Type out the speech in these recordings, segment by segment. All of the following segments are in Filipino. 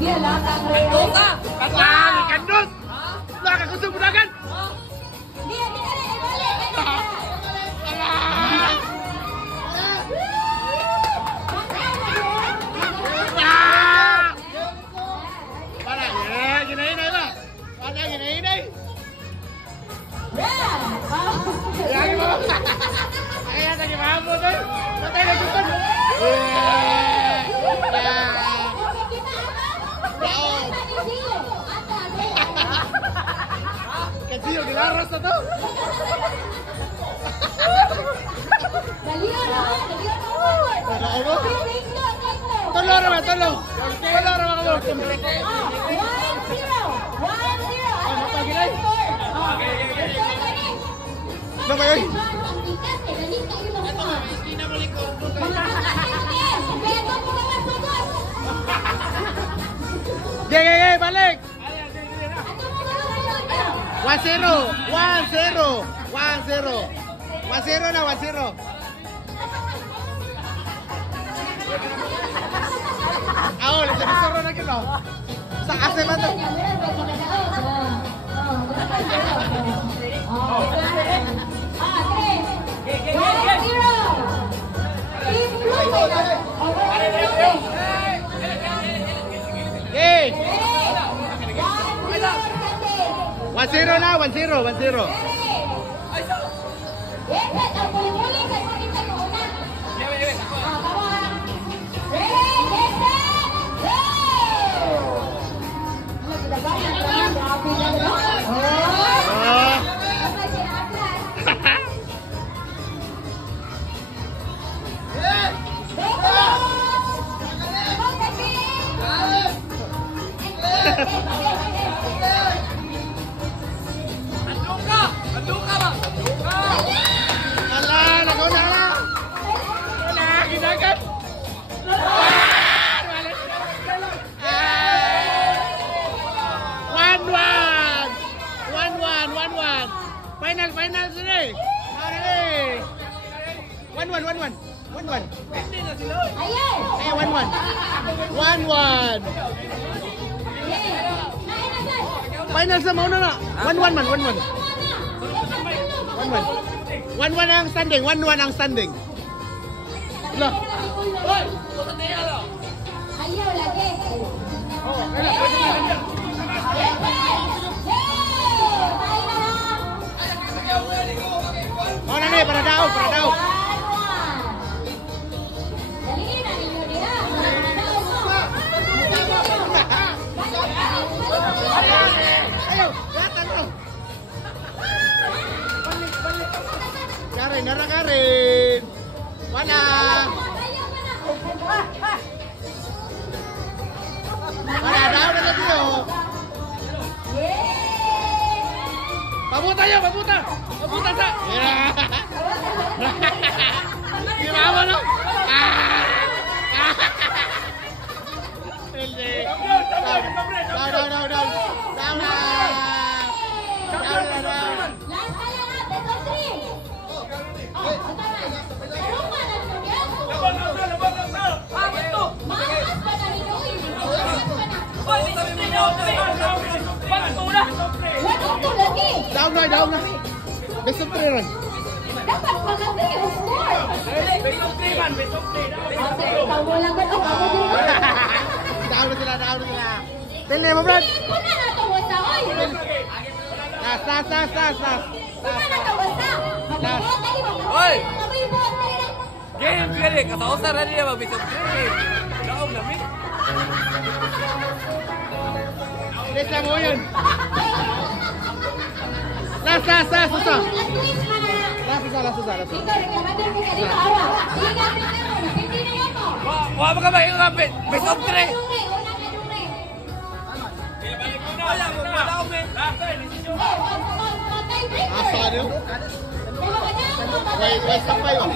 dia lah kandus. Kandang, kandus. Lah aku sebudakan. Dia balik kan. Kecil dilaras tuh. Tolong. Ye, balik. 1-0 na 1-0. Disuruh lagi loh. Sa ase ba to? Hey. 1-0 na, 1-0. Final sini. Mari. 1-1. Ayo. 1-1. Final sama mana nak? 1-1 man. 1-1 ang standing. 1-1 ang standing. Lah. Oi, Ayo lagi. Oh, nani para daog. Karin. Mana? Daog na dito. Pabuta sa. Gimana lo? Daog na. Best of 3 run. Dapat maganda yung score. Best of 3 man. Kamu lang ba? Kamu din. Daog na sila. Tele mo, Brad. Iko na natawag sa oy. Sas. Iko na natawag sa. Magbuot lagi ba? Oy! Kamu buot na rin. Game kali. Kasausan na niya mag-best of 3. Daog na, min. Desa mo yun. Susah. Ikaw rin naman din ka dito awa. Ingat din mo. Hindi na yan mo. Wala ba ka ba yung kapit? Best of 3. Asa niyo? Wait, sampai ba?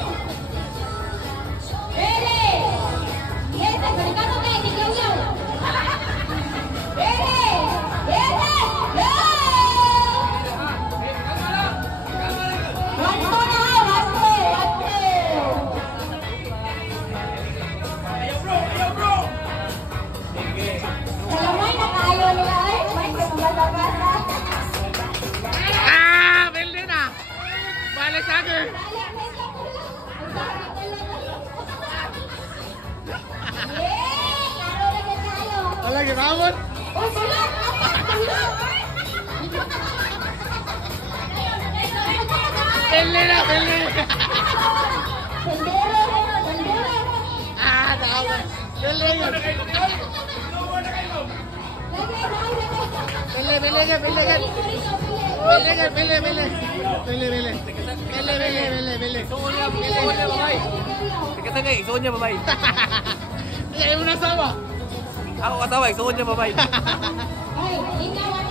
Ready! Yes, balikan mo kayo. Tigyaw-yaw. Ready! Yes, go! One more now. Ayo bro. Bili na, bili! Sandero, sandero. Tama. Bili yun. Bili, bili ka, bili ka. Bili ka, bili, bili. Bili, bili. Bili, bili, bili, bili. Isuon niya, babay. Teka, tagay, isuon niya, babay. Kaya mo nasawa. Ako kasawa, isuon niya, babay. Ay, ikaw